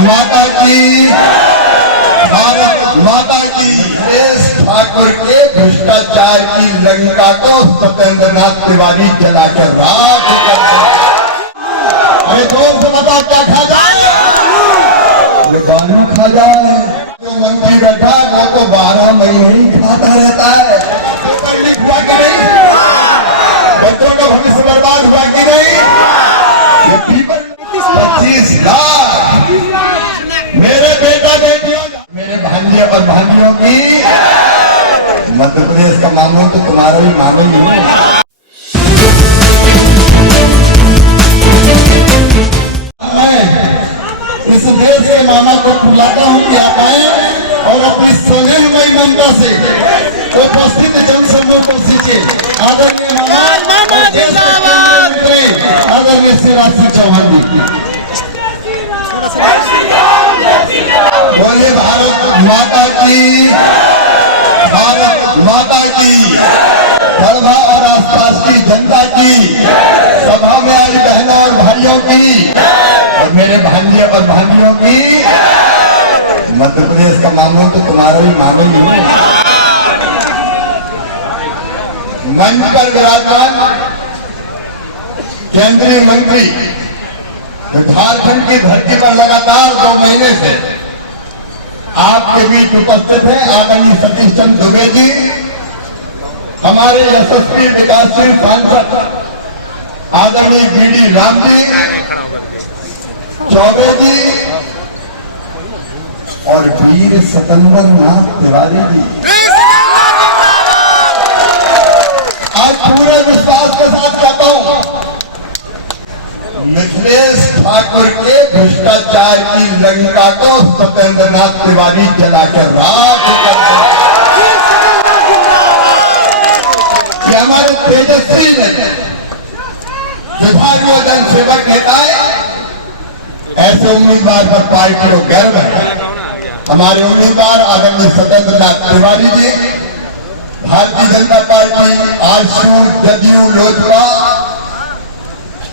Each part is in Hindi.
माता की, भारत माता की। देश ठाकुर के भ्रष्टाचार की लंका को सत्येंद्रनाथ तिवारी जलाकर राख कर दिया। अरे जोर से बताओ क्या खा जाए? बालू खा जाए। जो मंत्री बैठा वो तो 12 महीने ही खाता रहता है। पेपर लीक हुआ कि नहीं? बच्चों का भविष्य बर्बाद हुआ कि नहीं? ये 25 लाख मेरे बेटा बेटियों, मेरे भांजे और भांजियों की। मध्य प्रदेश का मामला तो तुम्हारा भी मामला ही है। इस देश के मामा को बुलाता हूँ कि आप आए और अपनी स्नेहमयी ममता से उपस्थित जनसमूह को सींचे। आदरणीय मामा और देश के केंद्रीय मंत्री आदरणीय शिवराज सिंह चौहान जी, बोलिए भारत माता की, भारत माता की। गढ़वा और आसपास की जनता की, सभा में आई बहनों और भाइयों की और मेरे भांजे और भांजियों की। मध्य प्रदेश का मामला तो तुम्हारा भी मामला ही है। मंच पर विराजमान केंद्रीय मंत्री झारखंड की धरती पर लगातार 2 महीने से आपके बीच उपस्थित है। आदरणीय सतीश चंद्र दुबे जी, हमारे यशस्वी विकासशील सांसद आदरणीय बीडी राम जी, चौबे जी और वीर सत्येंद्रनाथ तिवारी जी। आज पूरे विश्वास के साथ कहता हूं, मिथिलेश ठाकुर के भ्रष्टाचार की लंका को सत्येंद्रनाथ तिवारी जलाकर राख कर दिया। कि हमारे तेजस्वी विभागीय जनसेवक नेताएं, ऐसे उम्मीदवार पर पार्टी को गर्व है। हमारे उम्मीदवार आदरणीय सत्येंद्रनाथ तिवारी जी, भारतीय जनता पार्टी, आजसू, जदयू, लोजपा,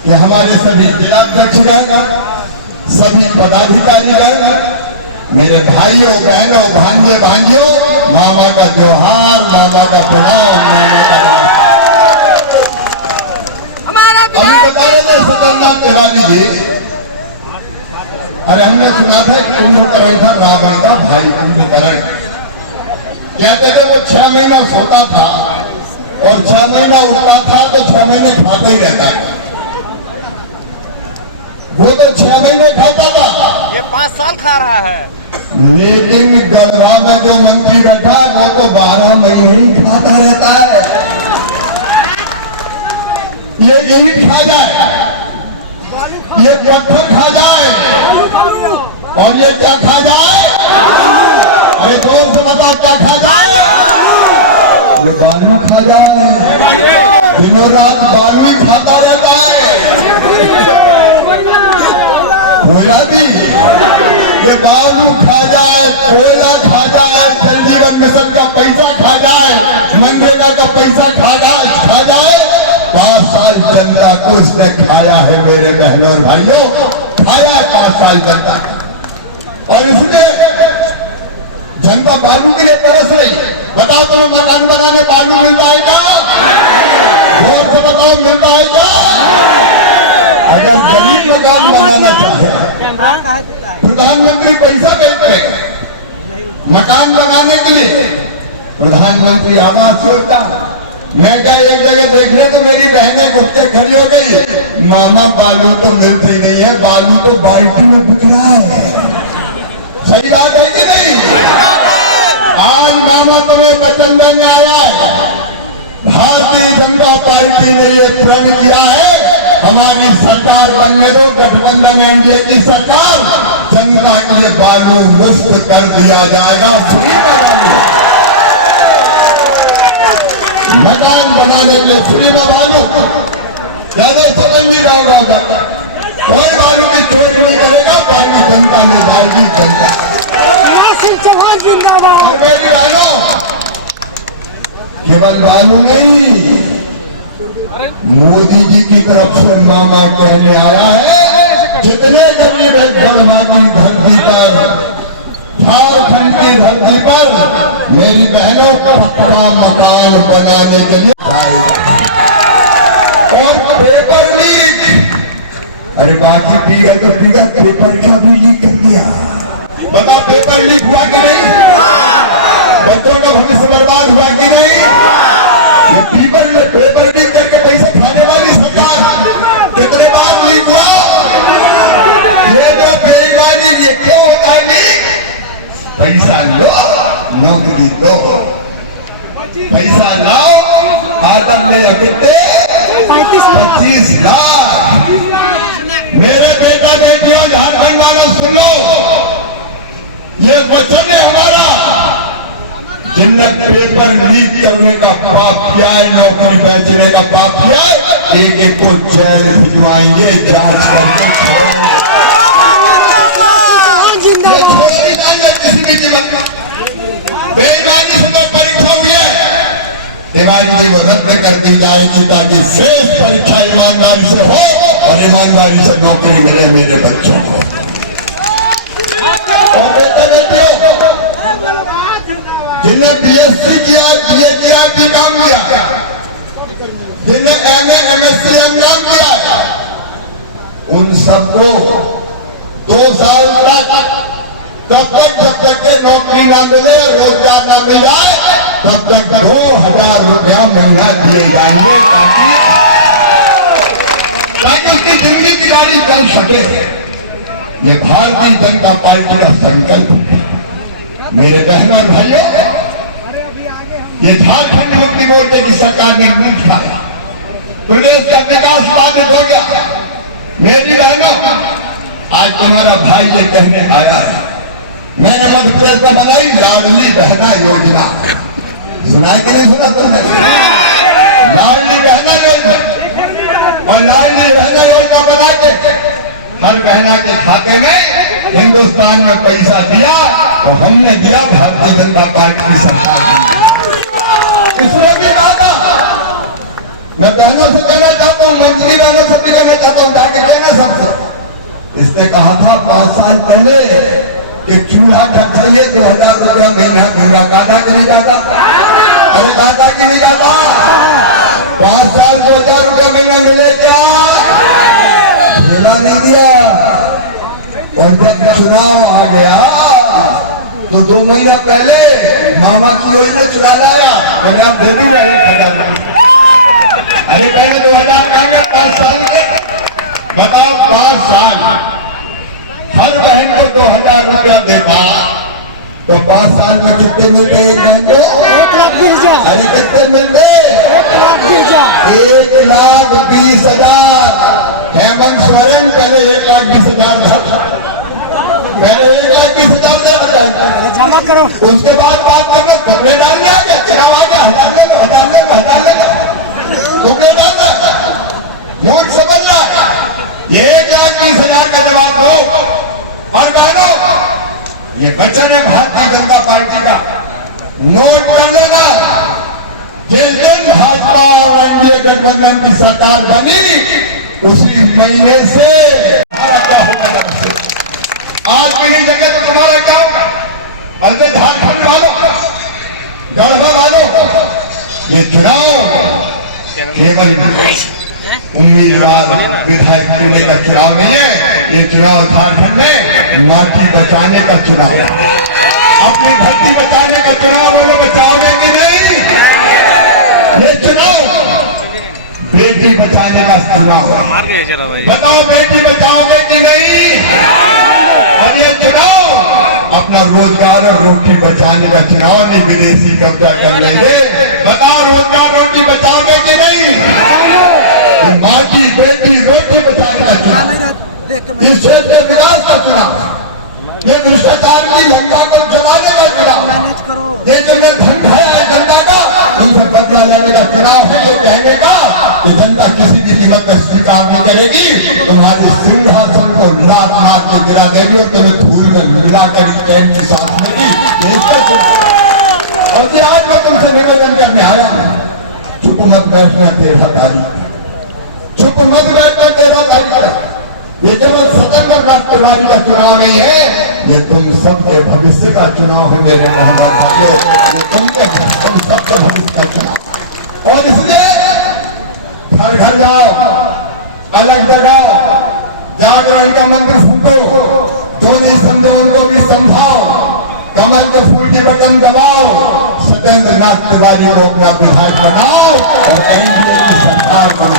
ये हमारे सभी जिलाध्यक्षगण, सभी पदाधिकारीगण, मेरे भाइयों बहनों भांजे भांजियों, मामा का त्योहार, मामा का प्रणाम, मामा का। अभी बता रहे थे सत्येंद्रनाथ तिवारी जी, अरे हमने सुना था कि कुंभकर्ण था रावण का भाई कुंभकर्ण। कहते थे वो 6 महीना सोता था और 6 महीना उठता था तो 6 महीने खाता ही रहता था। वो तो 6 महीने खाता था, ये 5 साल खा रहा है। लेकिन गढ़वा में जो मंत्री बैठा वो तो 12 महीने ही खाता रहता है। ये ईंट खा जाए, ये पत्थर खा जाए और ये क्या खा जाए? अरे जोर से बताओ क्या खा जाए? ये बालू खा जाए। दिनों रात बालू ही खाता रहता है। कोयला भी, ये बालू खा जाए, कोयला खा जाए, जल जीवन मिशन का पैसा खा जाए, मनरेगा का पैसा खा जाए। 5 साल जनता को इसने खाया है मेरे बहनों और भाइयों, खाया 5 साल जनता। और इसने जनता बालू के लिए तरस रही। बताओ तुम्हें मकान बनाने बालू मिलता है क्या? जोर से बताओ मिलता है क्या? अगर गरीब मकान बनाना चाहे, प्रधानमंत्री पैसा देते हैं मकान बनाने के लिए, प्रधानमंत्री आवास योजना। मैं क्या एक जगह देखने तो मेरी बहनें घुट के खड़ी हो गई, मामा बालू तो मिलती नहीं है, बालू तो बाल्टी में बिक रहा है। सही बात है कि नहीं? आज मामा तुम्हें वचन देने आया है। भारतीय जनता पार्टी ने ये प्रण किया है, हमारी सरकार बनने दो, गठबंधन एनडीए की सरकार, जनता के लिए बालू मुफ्त कर दिया जाएगा। मकान बनाने के लिए फ्री में बालू, ज्यादा सुगंधी गाँव जाता है, कोई बालू की चोट नहीं करेगा, बालू जनता में जाएगी। जनता चौहान जिंदाबाद। मेरी बहनों, केवल बालू नहीं, मोदी जी की तरफ से मामा कहने आया है, जितने गरीब है गढ़वा की धरती मेरी बहनों को पक्का मकान बनाने के लिए और पेपर लीक, अरे बाकी पी गए तो पी गए, पेपर का भी लीक कर दिया। बताओ पेपर लीक हुआ कि नहीं? बच्चों का भविष्य बर्बाद हुआ कि नहीं? ये पेपर लीक करके पैसे खाने वाली सरकार कितने बार लीक हुआ? ये जो बेईमानी, ये क्यों होता है लीक? पैसा लो, नौकरी दो, पैसा लाओ, आदम ले जाओ, कितने? 25 लाख। मेरे बेटा बेटियों, झारखंड वालों सुन लो, ये वचन है हमारा। जिनने पेपर लीक करने का पाप किया है, नौकरी बेचने का पाप किया है, एक एक को जेल भिजवाएंगे, जांच करके छोड़ेंगे। किसी भी जीवन में बेईमानी से जो परीक्षा हुई है, तिवारी जी वो रद्द कर दी जाएगी ताकि शेष परीक्षा ईमानदारी से हो और ईमानदारी से नौकरी मिले मेरे बच्चों को। और बेटियों, जिन्हें बीएससी किया, बीए किया, बीकॉम किया, जिन्हें एमए, एमएससी, एमकॉम किया, उन सबको 2 साल तक जब तक के नौकरी ना मिले, रोजगार ना मिल जाए, तब तक 2000 रुपया महीना दिए जाएंगे ताकि उसकी जिंदगी की गाड़ी चल सके। ये भारतीय जनता पार्टी का संकल्प है। मेरे बहनों और भाइयों, ये झारखंड मुक्ति मोर्चे की सरकार ने टूट खाया, प्रदेश का विकास बाधित हो गया। मेरी बहनों, आज तुम्हारा भाई ये कहने आया है, मैंने मध्य प्रदेश में बनाई लाडली बहना योजना। सुना कि नहीं सुना तुमने? लाडली बहना योजना, और लाडली बहना योजना बना के हर बहना के खाते में हिंदुस्तान में पैसा दिया, तो हमने दिया भारतीय जनता पार्टी की सरकार ने। इसने भी कहा था, मैं बहनों से कहना चाहता हूँ, मंत्री बहनों से भी कहना चाहता हूँ, जाके कहना सबसे। इसने कहा था 5 साल पहले कि चूल्हा ढक चाहिए 2000 रुपया महीना दूंगा। काटा कि नहीं काटा? अरे काटा कि नहीं काटा? 5 साल 2000 रुपया महीना मिले क्या? मिला नहीं दिया। और जब चुनाव आ गया तो 2 महीना पहले मामा की योजना चुरा लाया, मैंने आप दे दी 1000 रुपया। अरे पहले 2000 मांगे 5 साल के, बताओ 5 साल हर बहन को 2000 रुपया देता, तो 5 साल में कितने मिलते एक बहन को? 1,20,000। अरे कितने मिलते? 1,20,000। 1,20,000। हेमंत सोरेन पहले 1,20,000 पहले 1,20,000 जमा करो, उसके बाद बात करो, कपड़े डालने आ गया, चुनाव आ गया, 1000 ले लो, 1000 ले लो, 1000 ले लो, कपड़े डालना वोट समझ रहा है। ये 1,20,000 का जवाब दो। और बहनों, ये वचन है भारतीय जनता पार्टी का, नोट कर लेना। जिस दिन भाजपा और एनडीए गठबंधन की सरकार बनी, उसी महीने से हमारा क्या होगा? आज मेरी जगह तो तुम्हारा क्या होगा? अलग झारखंड वालों, गढ़वा वालों, ये चुनाव केवल उम्मीदवार विधायक चुनने का चुनाव नहीं है। ये चुनाव झारखंड में माटी बचाने का चुनाव है, अपनी धरती बचाने का चुनाव। बोलो बचाओगे कि नहीं? ये चुनाव बेटी बचाने का चुनाव है। बताओ बेटी बचाओगे कि नहीं? और ये चुनाव अपना रोजगार और रोटी बचाने का चुनाव नहीं, विदेशी कब्जा कर लेंगे। बताओ रोजगार रोटी बचाओगे कि नहीं? माँ की बेटी रोटी बचाने का चुनाव, इस क्षेत्र के विकास का चुनाव, ये भ्रष्टाचार की लंका को जलाने का चुनाव, ये जगह धन खाया है जनता का, उनसे बदला लेने का चुनाव है। ये कहने का कि जनता किसी भी कीमत पर स्वीकार नहीं करेगी, तुम्हारे सिंहासन को लात मार के गिरा देगी और तुम्हें धूल में मिलाकर चैन की सांस लेगी। और ये आज मैं तुमसे निवेदन करने आया हूँ, चुप मत बैठना 13 तारीख, चुप मत बैठना 13 तारीख। ये केवल स्वतंत्र राष्ट्रवादी का चुनाव नहीं है, ये तुम सबके भविष्य का चुनाव है मेरे मोहम्मद भाइयों, ये तुम सबके भविष्य का चुनाव। और इसलिए घर घर जाओ, अलग जगाओ, जागरण का मंत्र फूको, जो नहीं समझे उनको भी समझाओ, कमल के फूल की बटन दबाओ, सत्येंद्र नाथ तिवारी को अपना विधायक बनाओ और एनडीए की सरकार बनाओ।